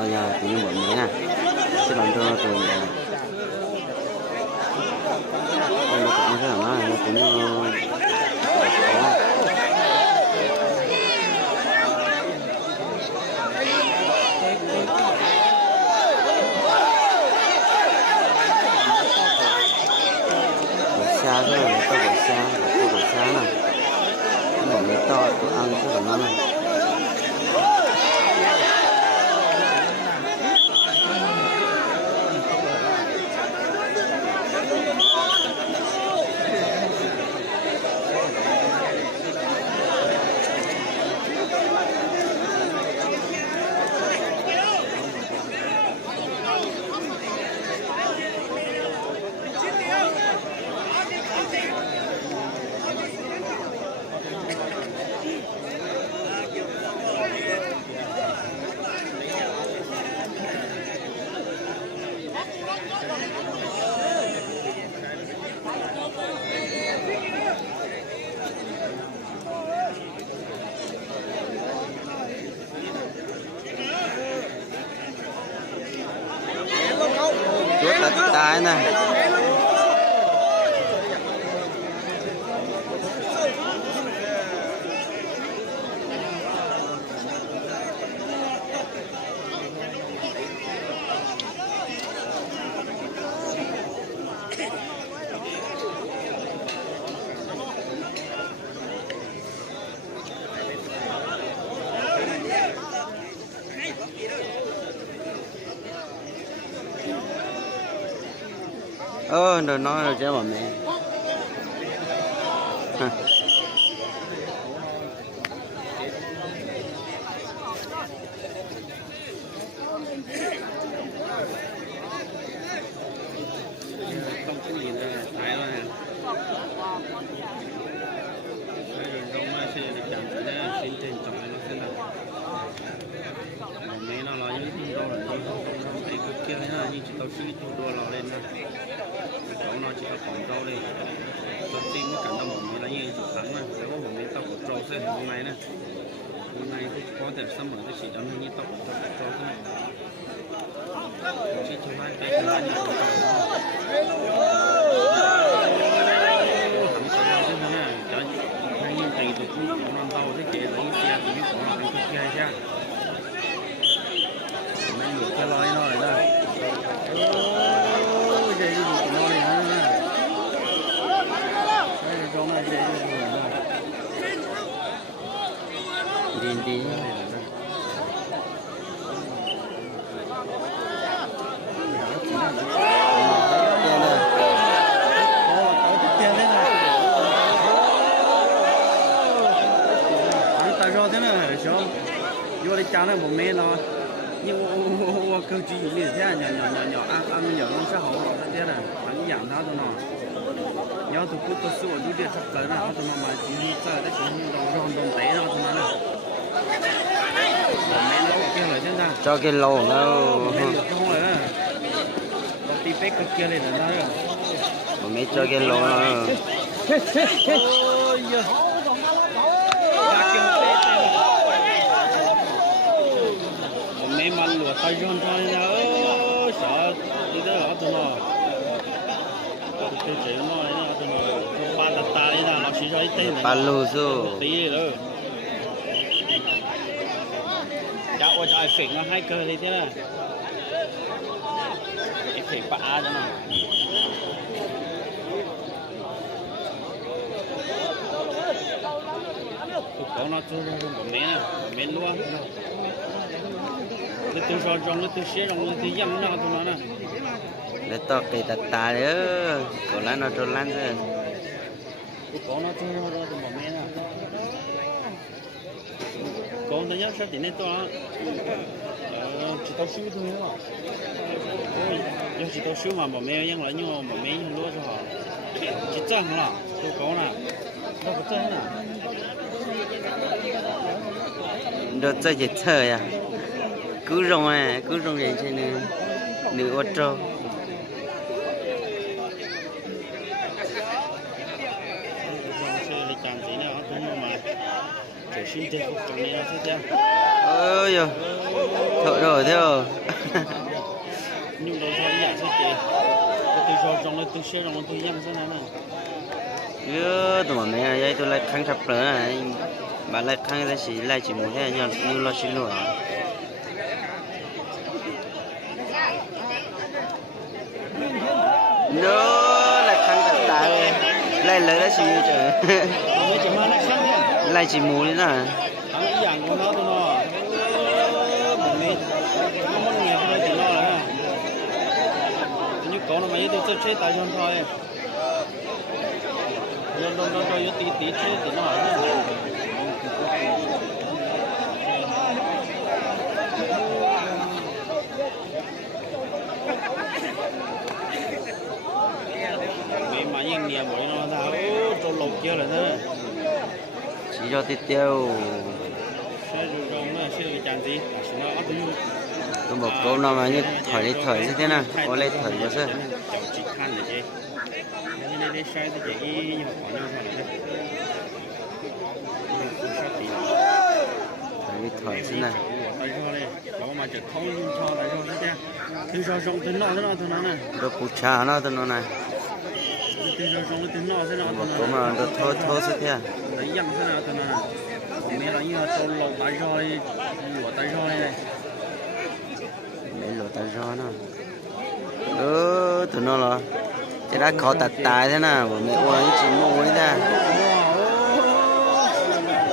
nó giờ cũng như bọn mẹ nè cái lần cho trường là đây là cũng rất là nó cũng có xa thế này to của xa này bọn mẹ to tụi ăn rất là ngon này tái này rồi nói rồi chứ mà mẹ nó chỉ có phòng rau đây tôi xin cái cảnh đồng mình lấy như chụp thắng này nếu mà mình tao của trâu sẽ hôm nay nè hôm nay tôi có thể sắm một cái chỉ cho như tao của trâu thế này chỉ cho hai cái này như của trâu thằng sao ra thế này cho hai nhân tùy tôi cũng có non tàu thế kia lấy xe tôi biết có làm cái kia ra mấy người cái lối nó này đây cái gì cũng nói hả đây trong này đây đi đi tại sao thế này sao vô đi chán này một mẹ nó nhưng mà cơ chỉ như thế nhỏ ăn nhỏ nó sẽ hỏng nó thế này anh giảm nó thôi nó nhớ tụi tôi sửa tụi điện sắp tới là tụi nó mà chỉ sợ đấy chỉ đồng té nó tụi nó này mẹ nó kia rồi chứ ra cho cái lô nó không rồi đó tí pek kia lên nó rồi mẹ cho cái lô nó mẹ mà lùa tay rôn thôi nha sợ đi tới ở tụi nó cái chuyện nó tụi nó ba ta đi ra nó chỉ cho ít ba lù số tí rồi cháu ơi cháu phỉnh nó hai cơ đi thế này cái phỉnh bả cho nó tụi con nó chơi ra của mẹ luôn nó tôi cho trong nó tôi xé trong nó tôi dăm nó tụi nó nè để to cái tà đấy còn lá nó trôn lăn rồi con nó chơi ra tụi mẹ nè con nó nhớ sao thì nên to chỉ tao xíu thôi đúng không nhưng chỉ tao xíu mà mẹ nhưng lại nhưng mà mẹ nhưng lúa cho họ chỉ chân là tôi có nè đâu có chân nè được chơi gì chơi à cứ rong vậy chứ nữ ô tô xin tiền phục trong này là thế chứ ơi thôi thôi nhưng đầu cho nhà sẽ chế tôi cho trong đây tôi sẽ trong tôi nhang thế này này cứ tụi mình ấy tôi lại khăn sập nữa này bạn lại khăn cái gì lại chỉ muốn thế như lo xin lỗi nó lại khăn thật tài lại lấy cái gì trời lại chỉ muốn thế nào dạng của nó tôi nó mình không có nghe tôi thì nó là như có nó mấy tôi chơi tại trong thôi đâu yo tí chơi thì nó mấy mà những niềm của nó ra trâu lột kia là thế chỉ cho tiếp theo tôi một câu nào mà như thời đi thời như thế nào có lấy thời bao giờ thời đi thời thế nào đồ phụ cha nó tôi nói này một câu mà đồ thôi thế à mẹ là như là tôi lột tay roi lột tay roi này mẹ lột tay roi nó tụi nó là cái đã khó tạt tài thế nào mẹ uống những chuyện mua đấy ta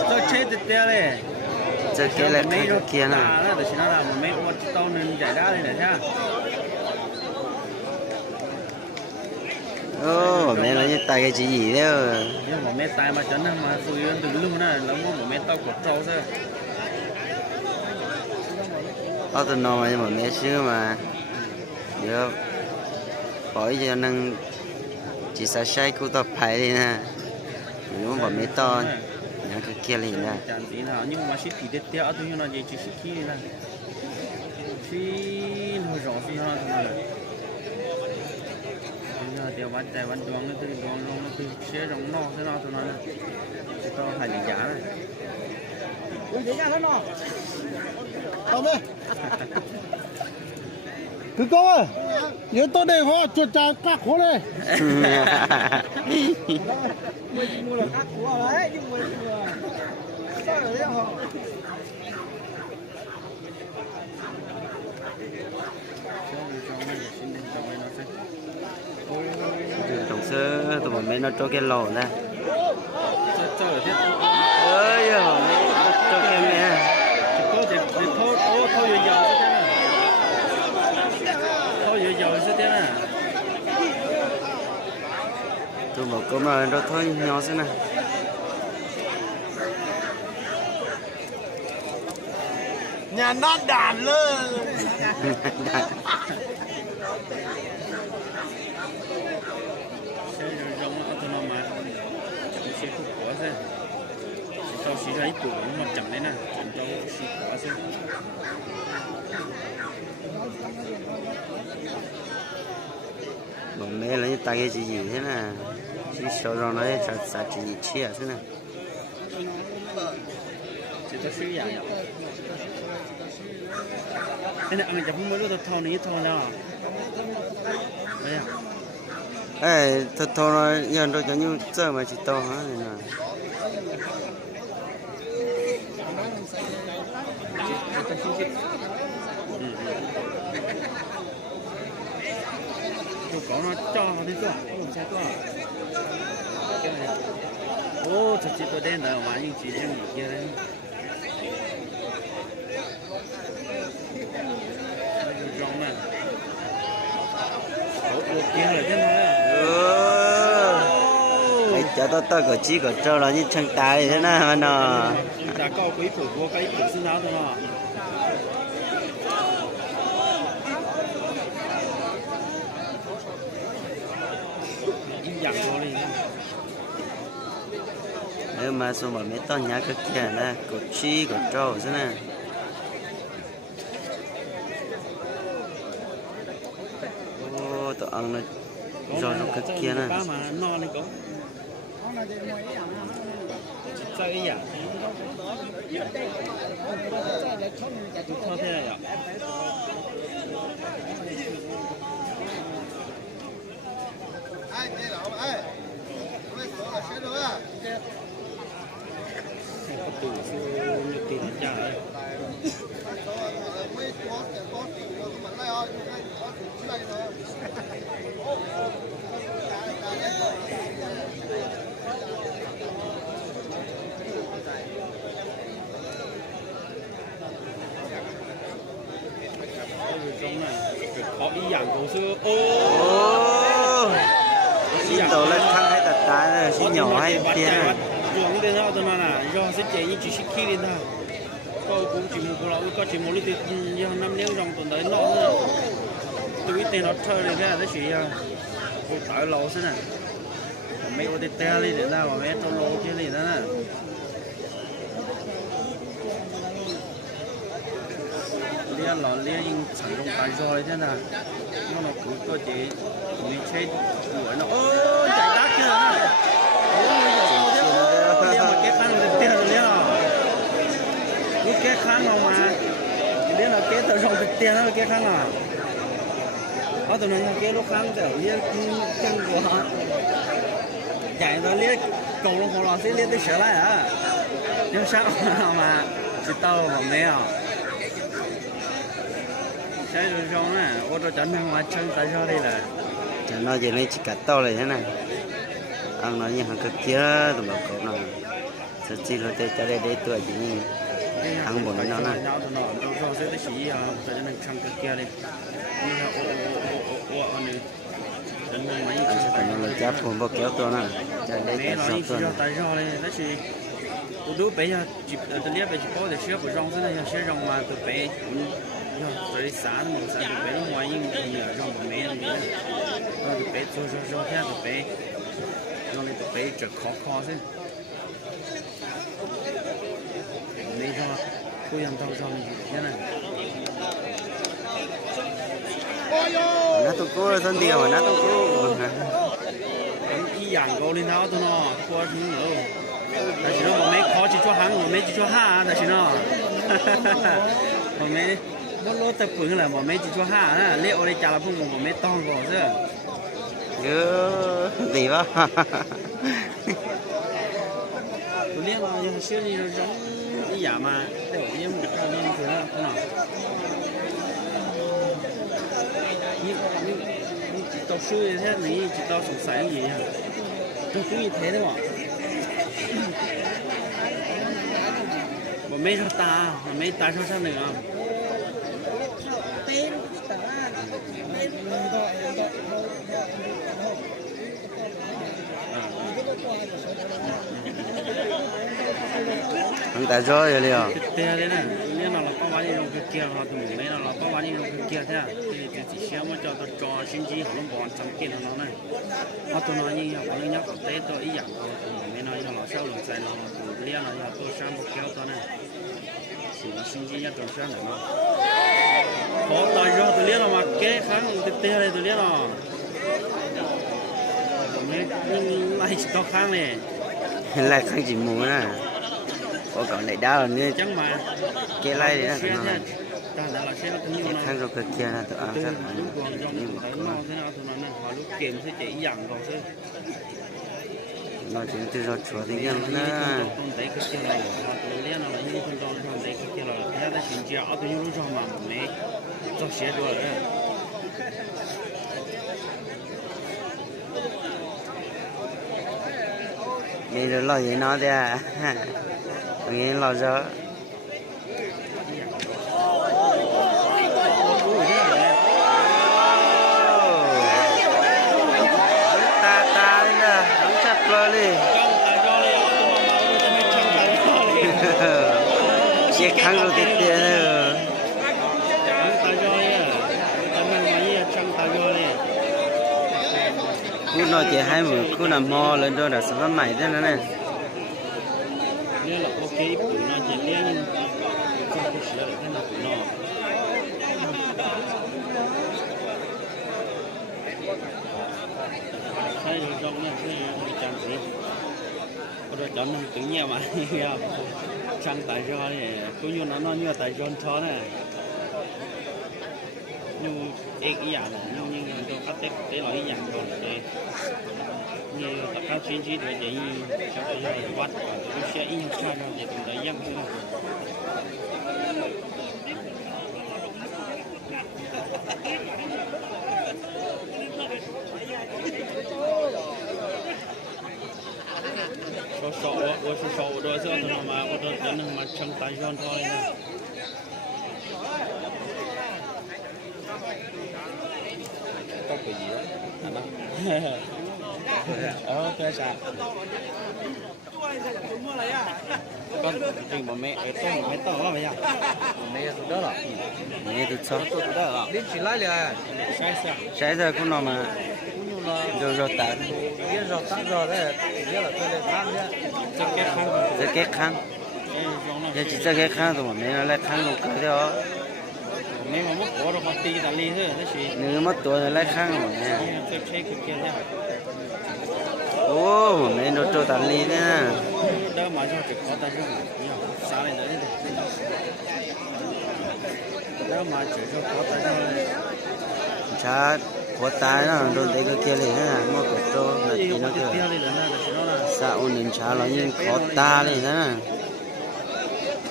tôi chết được đấy chơi cái là cái kia nè để xin nó là mẹ uống tao nên giải đá đây này nhá mẹ là như tay cái gì đấy nhưng mà mẹ tay mà chấn mà tôi từ luôn này nó một mẹ tao của trâu thôi tao từ nó mà mẹ xưa mà giờ khỏi cho nên chỉ sao sai cô tập phải đi nè nếu mà mẹ to nhà cái kia liền nè nhưng mà ship thì tiếp theo tôi nói gì chỉ ship kia nè ship hồi rõ phi ha điều bán chạy bán doang nó từ doang nó từ xe rong no thế nào tụi nó này to hay là giá này ui giá thế nào tao đây cứ coi nhớ tôi đây họ chuột trà các khối đây mua là các khối đấy nhưng mà sao ở đây họ tổng sơ tụi mình nó cho cái lò ra ơi giờ cho cái mẹ thôi giờ sẽ thế này tụi một câu mà nó thôi nhỏ thế này nhà nó đàn lên xe khúc quá thế cho xí ra ít tuổi mà chẳng đấy nè cho xí quá thế bọn mẹ là như tay cái gì thế nè chỉ sau đó nó sẽ chỉ chia thế này chỉ cho xí vậy thế này anh chụp mới lúc thâu này thâu nào đây à ê thật nó nhận được như giờ mà chỉ to hả này nè có nó cho nó đi rồi không sai quá ô thật sự tôi đen rồi mà những chị em kia đấy rong này ô kia rồi thế mà cho tao có chỉ có cho là như chân tay thế nào mà nó đã có quý phụ của cái phụ sinh nào thôi nó nếu mà số mà mấy to nhà cái kia nè có chi có trâu thế nè ô tụi ăn nó rồi cái kia nè mà no này cũng chơi gì à? Thôi thế này ạ. dạ có ý dạng cổ xưa Ồ. Xin đầu lên thăng hay tật tá rồi, xin nhỏ hay tiền này. Ruộng đến đó tôi nói là do sẽ chạy như chỉ khi lên thôi. Có cũng chỉ một lọ có chỉ một lít do 5 liếng rong tuần tới nọ nữa. Tôi tên nó chơi này ra nó chỉ tôi tải lỗ thế này. Mấy ô tê tê đi để ra mà mấy tôi lỗ chứ gì đó nè. Liên lọ liên sản dụng tài rồi thế nào. Nó cứ tôi chỉ mình chơi đuổi nó ôi chạy đắt kia nè. Ôi mà cái khăn được tiền rồi à. Cái khăn mà liên là cái tờ rong được tiền đó cái khăn à. Ở tụi nó cái lúc khăn thì liên chân của chạy nó liên cầu nó hồ lò sẽ liên tới sửa lại à. Nhưng sao mà chỉ tao mà mẹ à. Cái rong á, ô tô chắn hàng mà chân tại sao đây là nó chỉ lấy chỉ cả to này thế này ăn nói như hàng cái kia tụi bảo cậu nào sẽ chỉ lo tới đây để tuổi chỉ như ăn bột nó này nó rong sẽ tới chỉ à cho nên chân cái kia đi như là ô này đến mấy phải nó chắp phun bao kéo to này cho để cái sọt to này tại sao đây nó chỉ tôi đối bây giờ chỉ tôi liếc về chỉ có để xếp của rong thế này xếp rong mà tôi bé rồi sáng một sáng tôi bé ngoài những gì ở rong của mẹ này tôi bé cho theo tôi bé cho nên tôi bé chật khó thế này cho tôi làm trong thế này nó tụi cô thân điều mà nó tụi cô ý dạng câu lên áo tôi nó qua chúng nữa là chỉ nó mà mấy khó chỉ cho hàng mà mấy chỉ cho ha là chỉ nó mà mấy nó lố tập phượng là mà mấy chỉ cho ha nè liệu đây chả là phượng mà mấy to vào chứ gì vậy tôi liên là như xưa đi nó giống ý giả mà để liên một cái liên thế nào thế nào nhưng chỉ tao xưa thế này chỉ tao sủng sái gì à tôi cũng như thế đấy mà mấy ta cho sao nữa anh ta cho rồi liệu thế đấy nè nên là có bao nhiêu cái kia họ tụi mình là có bao nhiêu cái kia thế thì chỉ xem mà cho tôi cho sinh chi họ nó bọn trong kia nó này họ tụi nó như họ nó nhắc tới tôi ý dạng họ tụi mình nói là sao lần sai nó liên là họ tôi sang một kéo tôi này sinh chi nhắc trong sáng này mà họ tại do tôi liên là mà cái kháng tê này tôi liên là nhưng lại chỉ có kháng này lại kháng chỉ mù nè có còn lại đá là như chẳng mà cái này đấy nó cái kháng rồi cái kia là tụi ăn rất là nhưng mà nó thế nào tụi nó họ lúc kiếm sẽ chỉ dặn rồi chứ nó chỉ từ rồi chúa thì nhân nữa không thấy cái kia là họ tụi liên là như không thấy cái kia là thế là xin chào tụi nó cho mà mấy cho xe rồi mình rồi lo gì nó thế à mình lo cho ta lên đó đóng chặt lo đi chiếc khăn rồi tiền nữa cú nói chỉ hai mươi cú làm mò lên đó là sản phẩm mày thế này nè nên là ok tụi nó chỉ liên không có sửa được thế nào tụi nó thấy rồi trong này cái trang trí có rồi chọn tự nhiên mà trang tại do này cũng như nó như tại do cho này như ý dạng nhưng tôi cắt tết để loại ý dạng rồi đây nhiều tất cả chiến sĩ đều vậy cho cái vắt nó sẽ in ra nó để tụi đấy dân thôi我是手我这头嘛我这人嘛成单上头了có cái gì đó hả bác cái sao con chừng mà mẹ ở tôm mẹ to lắm vậy à mẹ tụi đó là mẹ tụi chó tụi đó là đến chỉ lại là sai giờ cũng nó mà rồi tán rồi tán rồi đấy nghĩa là tôi lên khăn nhá cho cái khăn giờ chỉ cho cái khăn thôi mà mẹ nó lại khăn luôn cái đó nếu mà mất của rồi còn tì tạt ly thôi nó chỉ nếu mất tuổi thì lại khăn mà nè tôi thấy cái kia nha ô mà mẹ nó trôi tạt ly nè đó mà cho chỉ có ta chứ sao này nữa đó mà chỉ cho có ta chứ cha có tai nó đôi tay cái kia này nè mua cái trâu là chỉ nó kêu sao nên cha nó như có ta này nè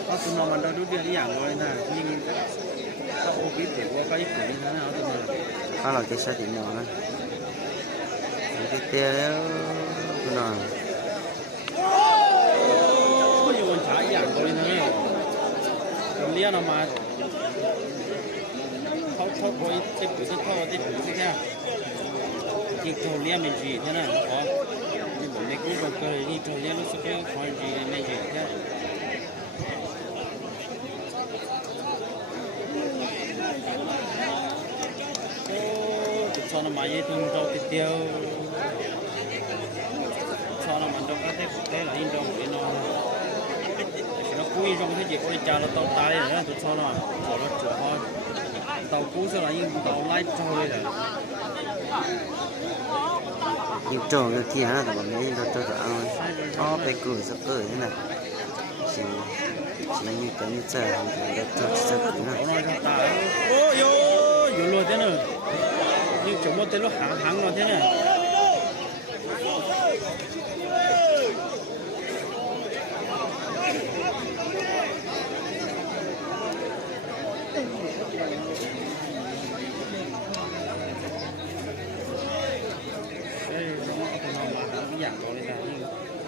nó tụi nó mà đôi đôi đi dạng rồi nè nhưng có ô biết được qua cái gì thế nào tụi nó có là cái sao thì nhỏ nè cái kia đó tụi nó nhiều con trái dạng rồi nè cầm lia nó mà thâu coi tiếp tục thế nha thì thâu lia mình gì thế nào có nhưng mà mấy cái con cười đi thâu lia nó sẽ cái khoai gì này gì thế cho nó mà dây tung rau thịt tiêu cho nó mình trong cái thế là in trong cái nó cúi trong cái gì có đi chả nó tàu tái rồi đó tụi cho nó chữa thôi tàu cú sẽ là in tàu lái trôi rồi nhưng trộn cái kia nó tụi mình nó tôi ăn ó phải cười sắp cười thế này chỉ như cái như trời thì tôi sắp cười nó ô yo luôn thế này nhưng chúng tôi nó hàng nó thế này dạng rồi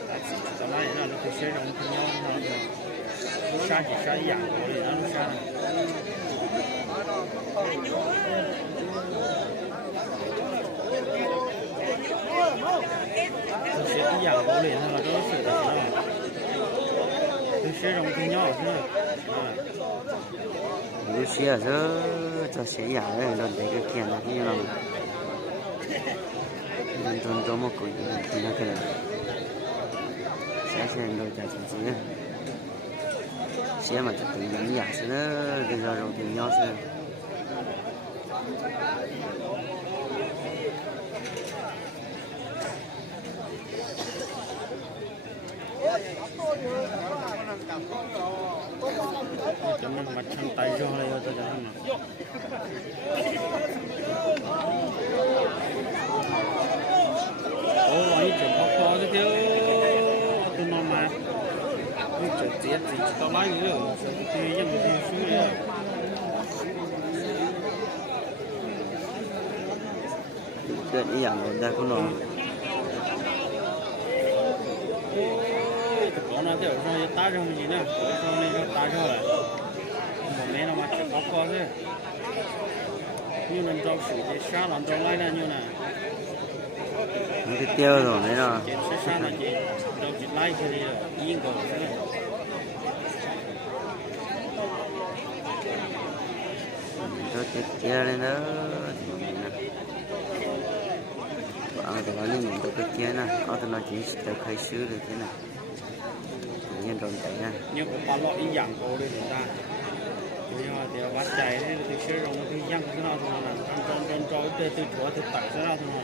là tao nói là nó phải xây rộng thì nhau nó xa chỉ xa dạng rồi nó xa nó sẽ dạng rồi liền là nó sửa được nó xây rộng thì nhau thế này lúc xưa cho sẽ dạng rồi lần đấy cái kia là như nào nên trong một cái thì nó cái sẽ đôi ta chỉ sẽ mà tự nhận dạng sẽ nó bây giờ rồi thì nhau sẽ cho nên mặt chân tay cho đây tôi cho nó ô ấy chụp khó thế chứ tôi nói mà tôi chụp chết thì tao lấy nữa thì nhưng mà thì xuống đây cái ý dạng rồi ta cũng nói có nó theo rồi ta trong gì nữa cho nên cho ta cho lại một mấy nó mà chụp khó thế như lần đầu sử thì sao lần đầu lấy ra như này cái tiêu rồi đấy nó chị sẽ sao là chị đâu chị lấy thì yên rồi thế này cho cái kia lên đó ăn thì nói những cái kia nè ở thì nó chỉ từ khai sứ được thế này tự nhiên rồi tại nha nhưng cũng có loại dạng cô đây chúng ta nhưng mà thì bắt chạy thì sẽ rong thì dạng thế nào thôi là ăn tròn từ chỗ từ tặng thế nào thôi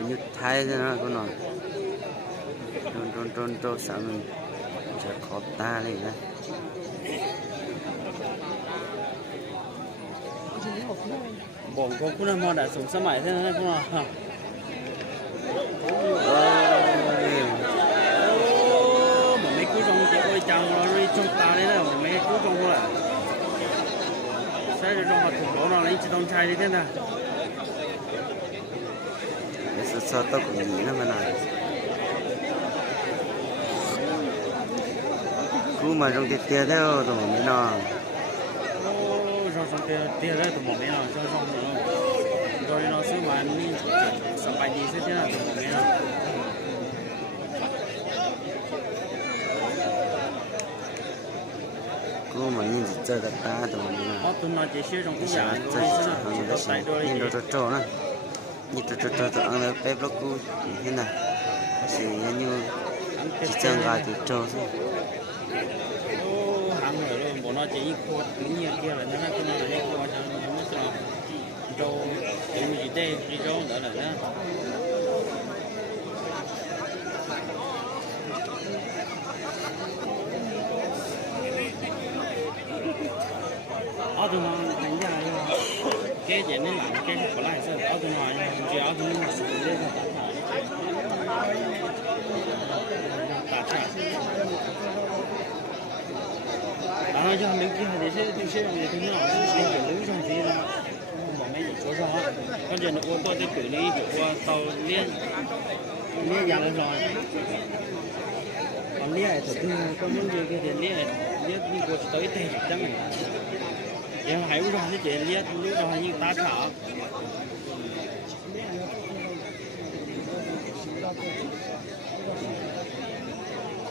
ตัวยุดท้ายซะนะคุณน้องโตสามมันจะขอบตาเลยนะบ่งก็คุณมอดสมสมัยเท่านั้นคุณน้องผมไม่กู้จงจะโอยจังเราเลยจงตาเลยนะผมไม่กู้จงกูละใช่จะจงมาถูกเราเลยจะต้องใช้ได้นะสดๆต้องดีนะมันน่ะกูมาตรงเตี้ยๆแล้วตรงนี้เนาะโอ้จงเตี้ยแล้วตรงนี้เนาะจงเนาะโดยเราซื้อมานี่สบายดีซะที่น่ะตรงนี้เนาะกูมานี่จะเจอกับตาตรงนี้นะอ๋อตัวน้อยจะเชื่อจงที่อยากจะใส่ด้วยนี่โตๆนะนี่โตๆอันนั้นเป๊ะแล้วกูเห็นน่ะสิยังอยู่จิจังกาติโตซิ hàng người luôn bọn nó chỉ khô nhiều kia là nó cái nó là khô cho nó cho trâu cái gì đây đi trâu đỡ là đó ở tụi nó đánh giá cái gì nó làm cái của lại sao ở tụi nó chỉ ở tụi nó xử lý tạt thải à cho mình kia thì sẽ về thế nào sẽ phải lưu trong gì là bỏ mấy chỗ cho họ con giờ nó tôi cử đi qua tàu liên dàn rồi còn liên này thì có những gì kia thì liên đi qua tới tây chắc này em hãy uống cái chuyện liên lúc đó như tá thở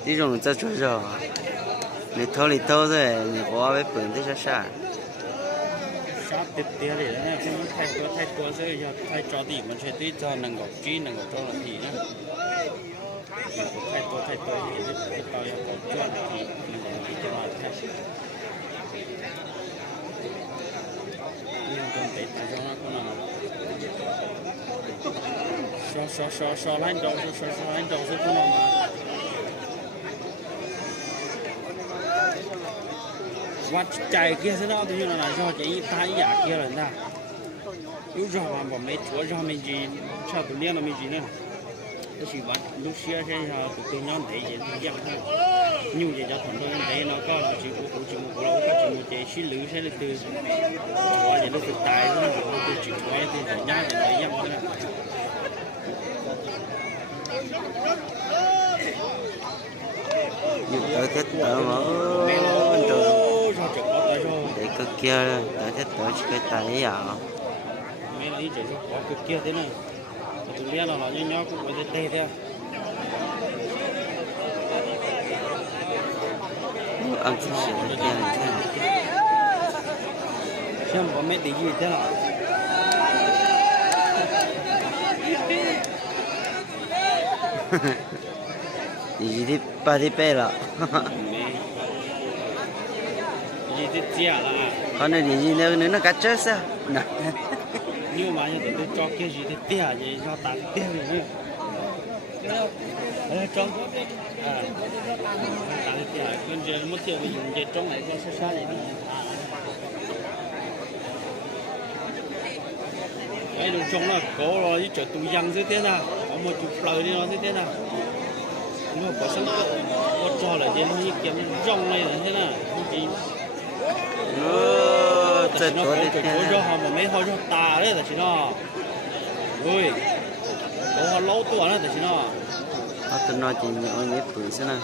đi rồi cho rồi你偷rồi你我被本地杀sát tiếp theo để nó cũng thayตัวsẽ cho thay cho thì mình sẽ tí cho năng gọc trí năng gọc cho là thì nó thayตัวthì cái tao yêu cầu cho là thì năng gọc trí cho là thay nhưng còn để tại cho nó có nào so lên đầu sẽ có nào màวัดใจเกี่ยซะเนาะที่นั่นน่ะชอบจะอีตายอยากเกี่ยเลยนะอยู่จอมันบ่ไม่ชัวจอไม่จีชอบตัวเลี้ยงมันไม่จีเนี่ยก็สิวัดลูกเสียใช่ฮะตัวน้องได้เย็นยังฮะอยู่จะถอนตัวได้เนาะก็สิกูจิมูเราก็จิมูเจสิลือใช่เลยคือว่าจะรู้สึกตายซะแล้วก็จิไว้ที่ไหนย่าจะได้ยังนะอยู่tới Tết ở mà để cực kia tới Tết tới cái tay à mấy lấy chỉ có cực kia thế này tụi lia là nó nhỏ cũng có tê theo ăn chút xíu cái kia này xem có mấy tí gì thế nào gì đi ba đi bê là gì đi chia là con này gì nữa nó cắt chết sao nè nhưng mà như tôi cho kia gì thì tia gì cho tạt tia gì cho tạt tia con giờ mất tiêu bị dùng để trong này có sát sát này cái đồ trong là có rồi chứ chỗ tụi dân dưới thế nào có một chục lời đi nó dưới thế nào nó có sẵn có cho lại trên như kiếm trong này là thế nào không chỉ chết nó có cho họ mà mấy họ cho ta đấy là chỉ nó ơi có họ lâu tuổi đó là chỉ nó họ tụi nó chỉ nhỏ nhép bự thế nào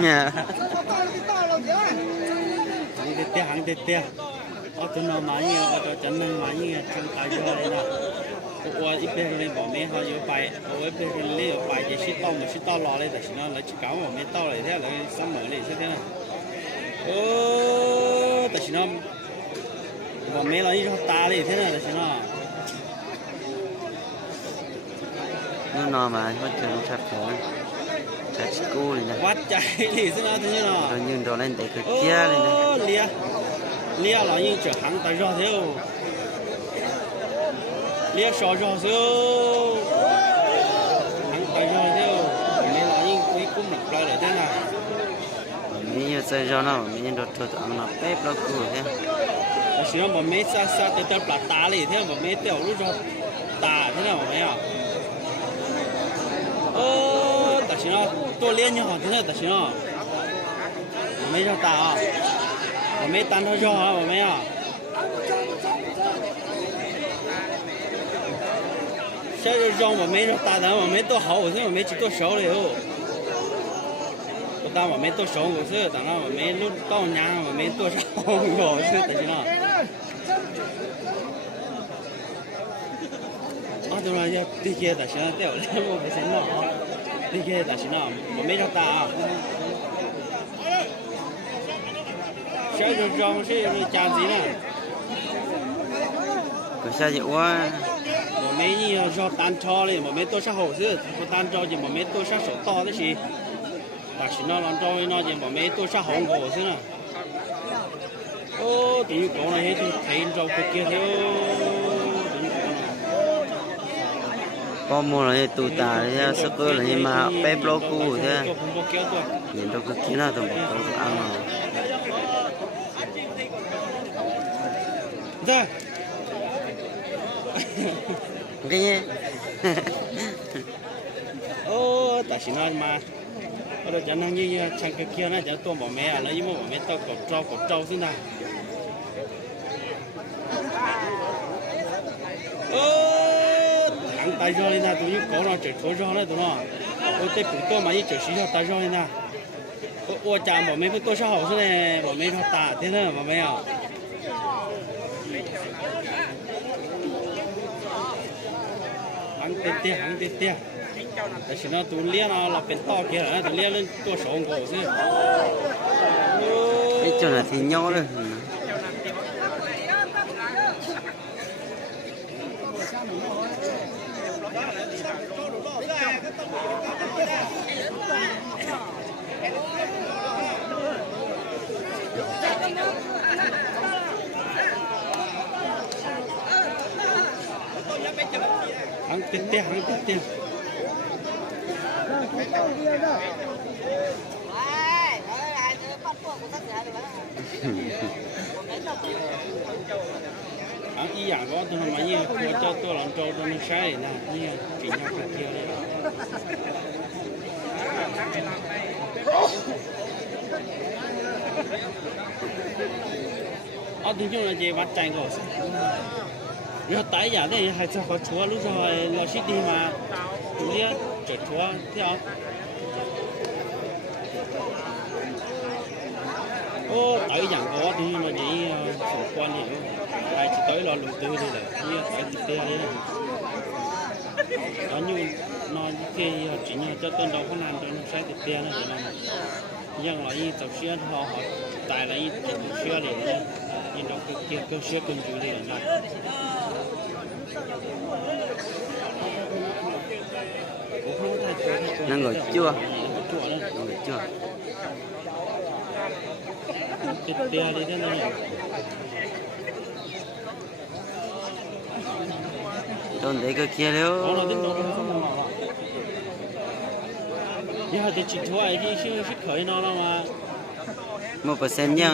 nhà hàng tê ở tụi nó máy như ở tụi nó máy như trong tay cho đây là ở ít bên này bỏ mấy họ vô bài ở bên này lấy bài chỉ xí to lò đây là chỉ nó lấy chỉ cáo mà mấy to này thế là xong mở này thế này tại chỉ nó bỏ mấy lấy cho ta đây thế này là chỉ nó mà nó chưa chặt rồi Thật cú này nè. วัดใจนี่ซึ่งเอาตรงนี้เนาะ Rồi nhưng đó lên để cái kia này nè. เลียเรายิ่งจะหังแต่รอเดียวเลียสอรอเดียวหังแต่รอเดียวนี่เรายิ่งคุยกุ้มหลักเลยได้น่ะ Mình như chơi cho nó, mình như đột thuật ăn nó bếp nó cú thế. แต่สิเราบ่แม่ซะแต่ปลาตาเลยเท่าบ่แม่เตี่ยวรู้รอตาเท่านั้นบ่แม่อ่ะแต่สิเราตัวเลี้ยงยังหอเท่านั้นแต่สิเราบ่แม่รอตาอ่ะบ่แม่ตันเท่ารออ่ะบ่แม่อ่ะ现在让我们大单我们多好，我说我们去多少了哟。不但我们多少，我是当然我们路到年我们多少，我是得行了。啊，对了，要这些得行了，对了，我不行了啊，这些得行了，我没少打啊。现在让是加急了。Có sao vậy quá. 我们要绕单车嘞，我们多少好事，不单车就我们多少手到的是，但是那兰州那就我们多少好过是呢。等于讲了，那就睇着不记得Có mua là tụ tà thế, sơ cơ là như mà bếp nó cú thế. Nhìn đâu cái kia nào tụi mình ăn rồi. Ra. Cái gì? Tại sao nó mà rồi chẳng năng như chẳng cái kia nó chẳng tôi bỏ mẹ à, lấy mà bỏ mẹ tao cột trâu xin nào. Thằng tay rồi lên nào, tụi nó có nó chạy thối rồi đấy tụi nó. Tây phụ tôi mà đi chạy xí cho tay rồi lên nào. Chàng bỏ mẹ với tôi sao hậu thế này, bỏ mẹ nó tả thế nữa bỏ mẹ à. Hàng tê tê. Tại sao nó tụi lia nó làเป็นต่อkia hả? Tụi lia lênตัวสองcổ chứ. Cái chỗ này thì nhau rồi. Hàng tê. Ý dạng có tôi mà như cho tôi làm trâu cho nó sai nè, như chỉ nhau cái kia đấy. Tiếng chung là gì bắt chạy rồi. Rồi tại giờ đây hay cho có chúa lúc rồi là ship đi mà tụi lia chở chúa theo. Tại dạng có thì mà chỉ xung quanh thì ai chỉ tới lo đầu tư đây là như tại thực tế đấy đó như nó khi chỉ như cho tên đâu có làm cho nó sai thực tế này cho nên nhưng là như tập xe họ tại là như tập xe này như nó cái cơ xe công chủ này là Nó ngồi chưa? Ngồi chưa? Cái tia đi thế này. Don't thấy cái kia đâu. Có là tiếng đó không nằm vào. Giờ thì chỉ thua ai đi chứ khởi nó mà. 1% nha.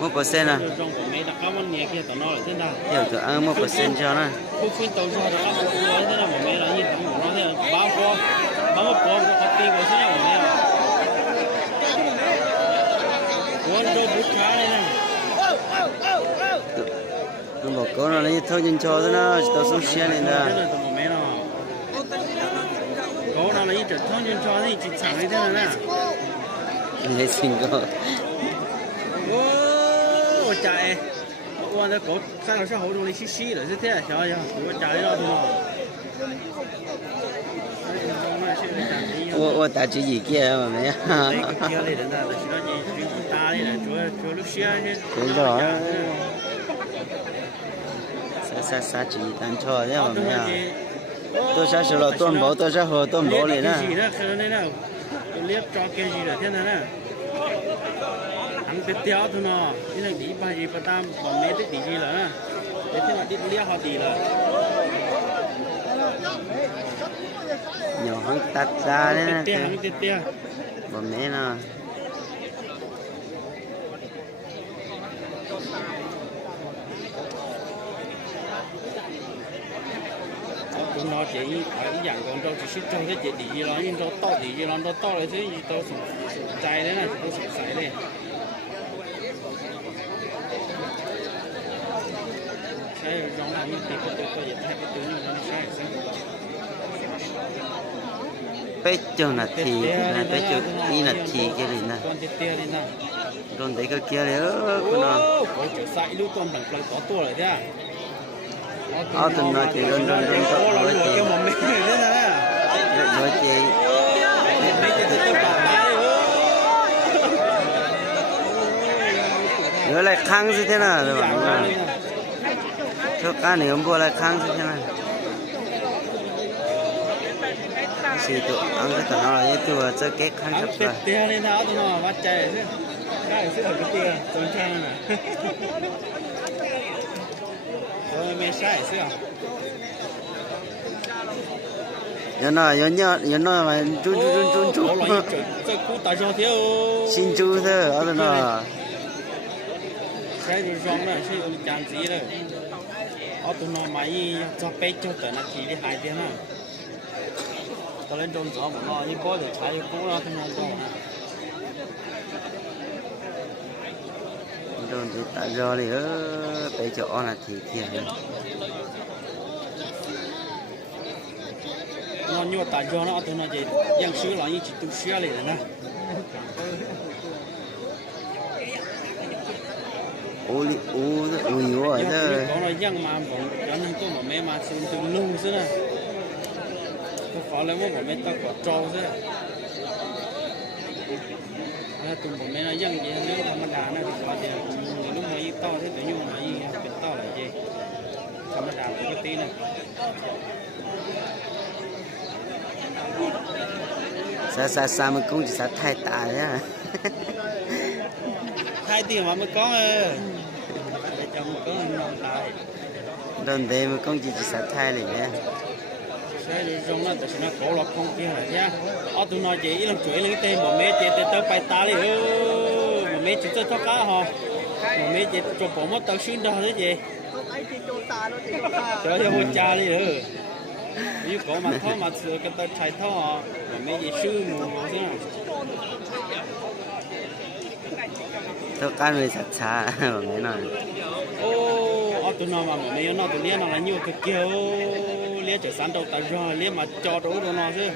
1% à? Trong của mấy đặc các vấn đề kia tao nói là thế nào? Hiểu tụi ăn 1% cho nó. Không khuyên tao cho nó các thế nào mà mấy là như thằng của nó thế là báo một con có tiền của thế nào mà mấy à? Con đâu bút khá đây này. Nó bảo có nó lấy thôi nhìn cho nó tao xuống xe này nè. Có nó lấy trở thôi nhìn cho thì chỉ chẳng thấy thế này nè. Lấy xin có. Ôi chạy. Ôi nó có sao sao hậu đồ lấy xí rồi thế à sao vậy? Ôi chạy đó thôi. Ủa ta chỉ gì kia mà mẹ. Đây cái kia này là chỉ nói gì ta đây là chúa lúc xe chứ. Đúng rồi. Xa chỉ tàn cho thế mà mẹ. ตัวชาชลต้นบ่ตัวชาหัวต้นบ่เลยนะ gì đó khơi này nào liếp cho cái gì là thế này nè ăn tết téo thôi nó cái này đi ba gì ba tam còn mấy tết gì là để thế mà đi liếp họ gì là nhỏ hắn tạt ra đấy nè tết téoบ่แม่นน่ะnó chỉ phải dạng còn đâu chỉ biết trong cái chuyện gì đó nhưng đâu to gì nó to là thế gì đâu chạy đấy là đâu sụp sải đây sai rồi giống như thì có tôi vậy thay cái tướng nó sai sao ไปเจ้านาทีนะไปเจ้าอีนาทีแค่นี้นะ con tết téo đi nào โดนได้ก็เกี่ยวเลยคุณน้อง có chỗ sai lúc con bằng bằng có tua rồi thế à tụi nó chỉ đơn nó lùa cái mồm mình thế này nói chị mấy cái tết bà nhớ lại khang như thế nào rồi bạn cho cá này hôm qua lại khang như thế nào chỉ tụi ăn cái tao nói là tụi chơi kết khang ăn sắp tết rồi téo lên áo tụi nó bắt chạy chứ cái sự cái tia tốn trang nè rồi mày sai chứ nhớ nói mà chun cái cú tại sao thiếu xin chú thôi ở đó sai rồi rong này sai ông chàng gì rồi ở tụi nó máy cho bé cho tụi nó chỉ đi hai tiếng à tao lên trong gió một nó như bó được trái cú nó tụi nó trong đồn thì tại do thì bây giờ là thì kia nó như tại do nó tụi nó chỉ yang sửa lại như chỉ tu sửa lại nè ui rồi đó có nó yang mà bọn cho nên tôi mà mẹ mà xin từ lưng xí nè tôi khó lấy một mẹ tao có trâu xí tụi bọn mẹ nó yang gì nếu thằng đàn nó thì có gì lúc mà y to thế tự nhiên mà y bị to là gì thằng đàn cái tí này sa mình cũng chỉ sa thay tài á hai tiền mà mới có để cho mình có non tài đồn đây mình cũng chỉ sa thay này nha sẽ được trong nó tự nó cổ lọt không kia hả nha ở tụi nó chỉ làm chuỗi lên cái tên bọn mẹ chỉ tới bay ta đi bọn mẹ chỉ tới thoát cá hả bọn mẹ chỉ cho bỏ mất tao xuyên đó thế gì cho cho một cha đi nữa nếu có mà khó mà sửa cái tao chạy thao họ bọn mẹ chỉ sư mù thế nào tôi can người sạch xa mà mấy nói ở tụi nó mà mấy nó tụi nó là nhiều cái kiểu lia chạy sẵn đầu ta rồi lia mà cho đủ đồ nó chứ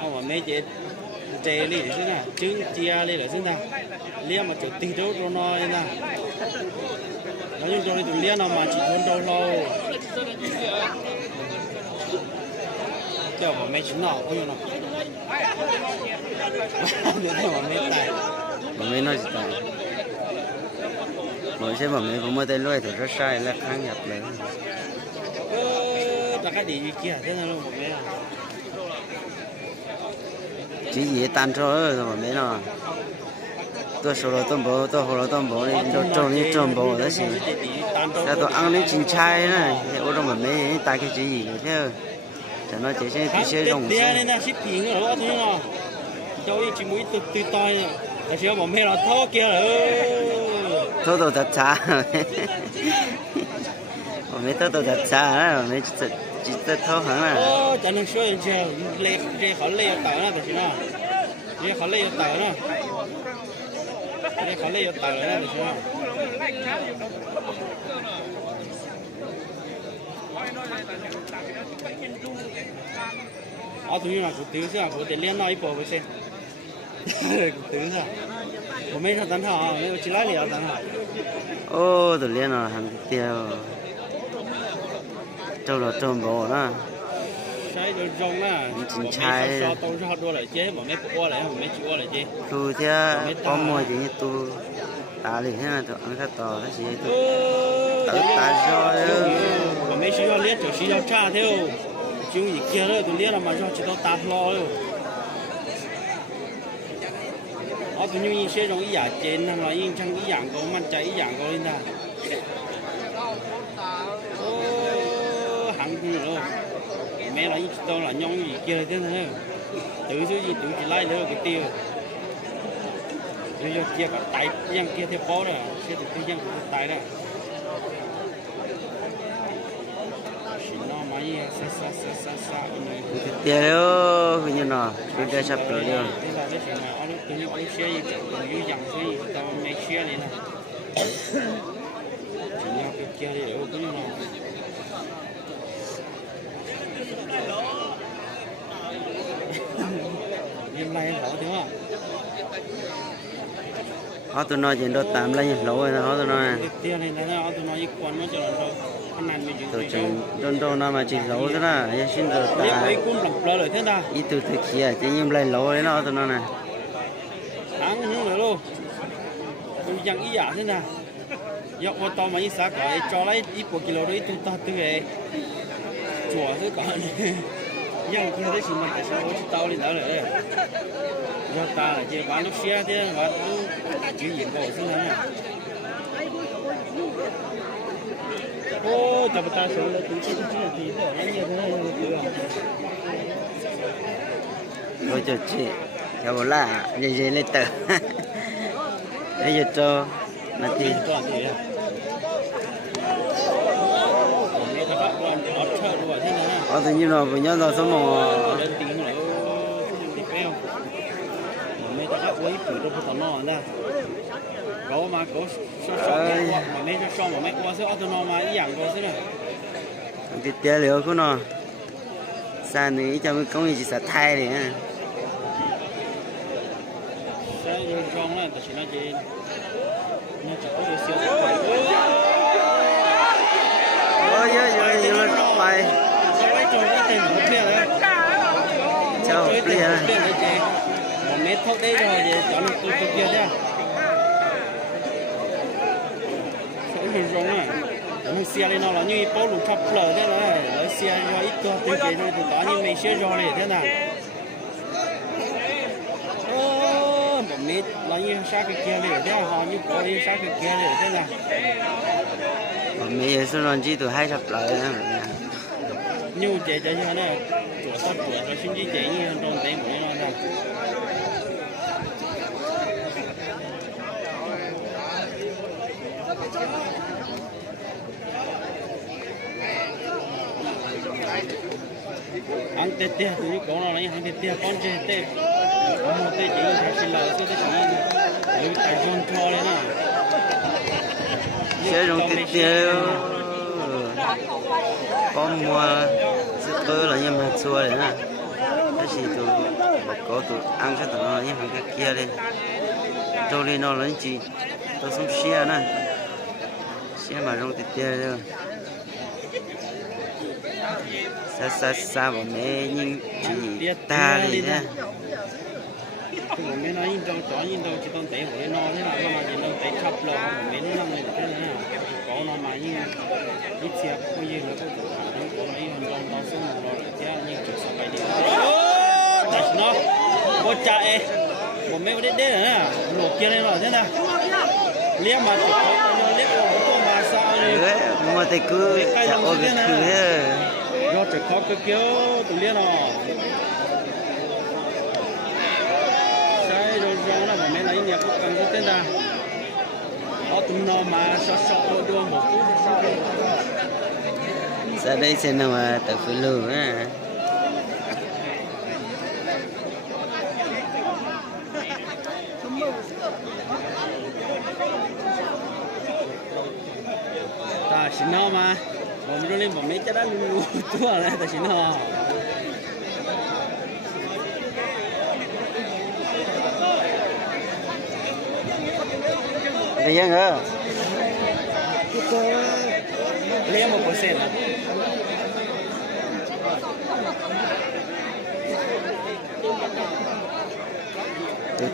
không mà mấy chị chè đi thế nào trứng chia đi là thế nào lia mà chịu tì đủ đồ nó thế nào nói chung cho đi tụi lia nào mà chỉ muốn đâu lâu cho mà mấy chúng nó có như nào để mà mấy tài mà mấy nói gì tài mỗi xe mà mấy cũng mới tay lôi thì rất sai là kháng nhập lên ta cái gì kia thế nào luôn mấy à chỉ gì tan thôi mà mấy nó tôi số là tôm bò tôi hồ là tôm bò này tôi trồng như trồng bò đó gì là tôi ăn đến chín chai này ở trong mà mấy tay cái gì thế cho nó chỉ sẽ bị rồng xe này nè ship tiền rồi đó thế nào cho đi chỉ mũi từ toi là chỉ mà mấy là thô kia rồi thô đồ thật xa mà mấy thô đồ thật xa đó mấy chỉ thô hẳn là cho nên số giờ lê khỏi lê tờ nó thì nào lê khỏi lê tờ nó lê khỏi lê tờ nó thì nào tụi nó cũng tiêu chứ cũng để liên nói bộ với xe cũng tiêu chứผมไม่ทำตันห่อไม่ชิล่าเหลียวตันห่อตัวเลี้ยงอ่ะหันเดียวเจ้าเราจมบ่นะใช่โดยตรงนะผมไม่ชอบตัวชอบตัวอะไรเจ๊ผมไม่ปวดอะไรผมไม่ชิวอะไรเจ๊ดูเท่าป้อมมวยอย่างนี้ตัวตาเลยใช่ไหมตัวอันก็ต่อแล้วสิตัวตาจอยผมไม่ชิวเลี้ยงจะชิวชาเท่า chú gì kia đó tụi lia là mà cho chỉ tao tạt lo rồi tụi như sẽ trong ý giả trên hay là yên trong ý dạng có mình chạy ý dạng có lên ra hẳn gì rồi mẹ là tao là nhông gì kia thế này tự số gì tự chỉ lấy nữa cái tiêu rồi kia cả tay giang kia theo bó rồi sẽ được cái giang tay đó nó máy sa tiêu đó như nào bây giờ sắp rồi đi thế là cái chuyện mà ông xe gì như dòng xe gì tao mấy xe này nè chỉ nhau cái kia thì ô cũng nó đêm nay lỗ đúng không tụi nó chỉ đốt tạm lấy lỗ rồi nó tụi nó kia này nó tụi nó ít quan nó cho nó tụi chúng đôn nó mà chỉ lỗ thế nào vậy xin rồi ta mấy cũng lọc lỡ rồi thế nào ít tụi kia chỉ nhưng lấy lỗ đấy nó tụi nó này ăn những rồi luôn cũng chẳng ý giả thế nào dọc qua to mà như sao cái cho lấy ít một kilo đấy tụi ta tự về chùa thứ cả nhưng không thấy gì mà tại sao chỉ tao lên đó rồi do ta là chỉ bán nước xe thế mà chỉ diện bộ thế này ô tập ta xuống là tụi chị thì nó nhiều thế này ôi trời chị cháu bảo là gì lên tờ bây giờ cho mà thì tự nhiên rồi với nhau rồi số một có mà có mà mấy cho mà mấy qua sẽ auto mà ý dạng có thế này thì tiếc liệu của nó sao này cho công việc chỉ sợ thay này á sẽ dùng trong này chỉ là gì nó chỉ có siêu ôi giời nó bay cái trồng cái tiền của kia đấy chào kia một mét thóc đấy rồi thì chọn được từ kia thế dùng rong này mình xe lên nó là như bao lục thấp lở thế này lấy xe cho ít to từ cái rồi từ đó như mấy xe rò này thế nào một mét là như sát cái kia này thế họ như có đi sát cái kia này thế nào mấy giờ số non chỉ từ 200 lợi như chạy chạy như này chuột to chuột rồi xin chỉ chạy như trong tay của nó ra ăn tết tết thì như con nó lấy ăn tết tết con chơi tết một tết chỉ là xin lỗi số tết chỉ lưu tài con cho đấy nè sẽ dùng tết tết con mua sẽ cơ là như mà xua đấy nè cái gì tụi có tụi ăn cái tụi nó như cái kia đây cho nên nó lấy gì tôi sống xe nè xe mà dùng tết tết rồi xa vào mẹ nhưng chỉ ta đi nha một mấy nói nhìn đâu chó nhìn đâu chỉ con té của nó thế nào mà nhìn đâu té khắp lò một mấy nó năm này thế nào có nó mà như ít xe có gì nữa có mấy hình trong đó xuống một lò thế như kiểu sao bay đi đặt nó có chạy một mấy cái đấy nè luộc kia đây rồi thế nào liếc mà nó liếc của mà sao này mà tay cứ ôi cái thứ do chỉ có cái kiểu tụi liên nó sai rồi là mà mấy lấy nhà cũng cần cái tên là tụi nó mà sợ đua một chút sao đây xem nào mà tự phải lừa á ta xin nó mà mình đưa lên một mấy cái đó luôn tua này ta xin nó đây nhá ngơ lấy một %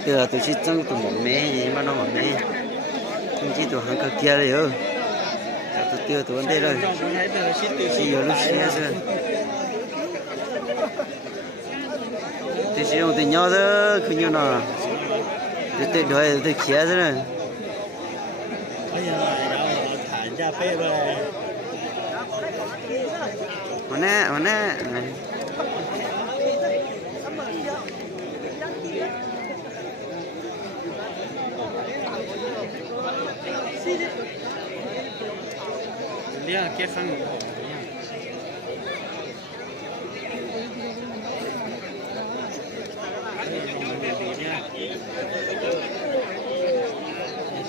à tôi chỉ trông tụi một mẹ gì mà nó một mẹ không chỉ tụi hàng cực kia đấy ơ tụi tiêu tụi anh đây rồi chỉ giờ lúc xe rồi thì sử dụng từ nhỏ đó cứ như nào từ đuôi từ kia thế này bây giờ đâu thả ra phê rồi mana dia kia khăn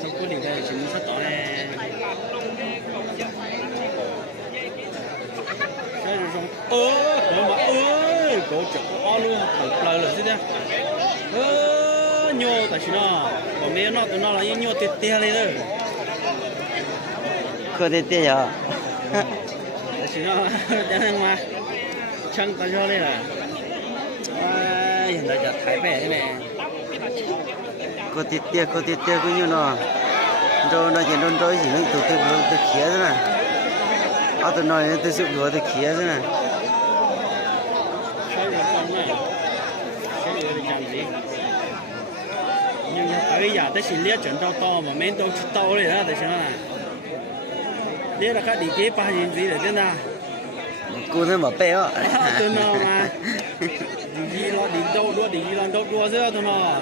sau cuối thì đây chúng sẽ tỏ này cái rồi xong mà ơi cổ chỗ luôn thật lời rồi thế nhô tại sao còn mấy nó tụi nó là nhô tê tê lên rồi có thể thế à chỉ nó cho nên mà chân ta cho đây là hiện tại giờ thái vẻ thế này có thể cứ như nào rồi nó chỉ đôi chỉ nó từ kia thế này tụi nó từ sự đùa từ kia thế này nhưng bây giờ tới chỉ liếc chuẩn to mà mấy đâu to rồi đó tại sao này liếc là các địa kế ba gì để thế nào cô nó bảo béo tôi nó mà đi lo đi đâu đua giữa tôi nó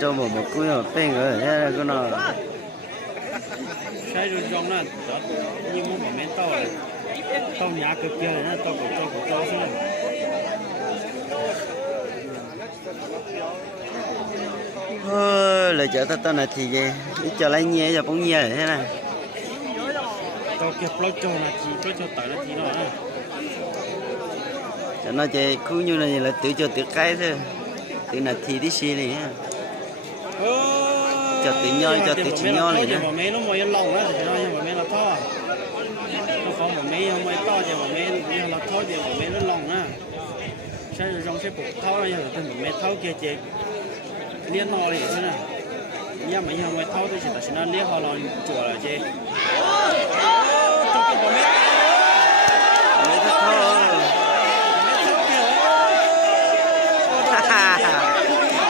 cho một cô nó béo rồi thế cô nó sai rồi trong nó như muốn mà mấy tao nhà cực kia này tao cho xuống lời chợ tao này thì gì cho lấy nhẹ cho bóng nhẹ thế này tao kẹp lót cho là chỉ cho tải là chỉ nó cho nó chơi cứ như này là tự cho tự cái thôi tự là thì đi xí này cho tự nhau cho tự chỉ nhau này mà mấy nó mới lòng á thì nó nhưng mà mấy là to nó có mà mấy không mấy to nhưng mà mấy là to nhưng mà mấy nó lòng á sai rồi trong sẽ buộc tháo ra nhưng mà mấy tháo kia chơi liên no thì thế này nhưng mà không mấy tháo thì chỉ là nó liên họ lo chùa là chơi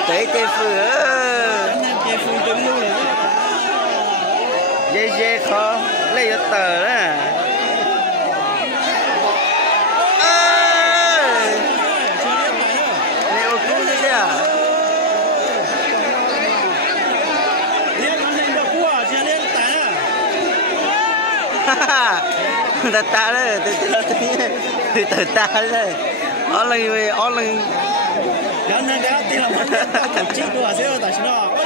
tới chơi phở dê khó lấy cho tờ đó lấy ô cú thế à ta đấy từ ta đấy ó lần Đó nên cái thì là mình tập chích đùa xíu tại sao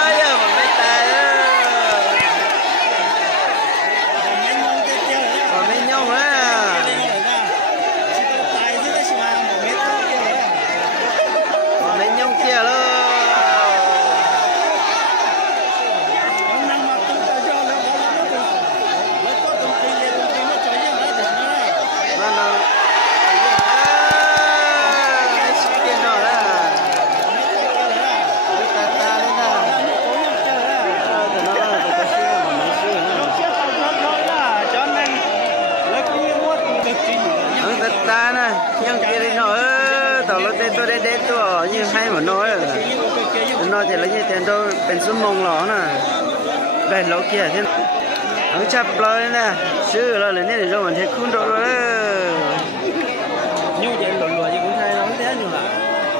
ơi giờ mà mấy ta mấy nhông á mấy nhông kia luôn ta nè nhưng kia đi nói tàu lót tôi để tôi như hay mà nói nói thì lấy như tiền đâuเป็นชั่วโมงหรอน่ะได้lỗ kia thế ông chập lời nèซื้อแล้วเลยนี่rồi mình thấy khung rồi như vậy lụa gì cũng thay nó thế nhiều là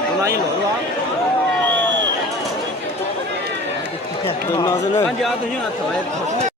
tôi nói như lụa đó tôi nói rồi anh giờ tôi như là thổi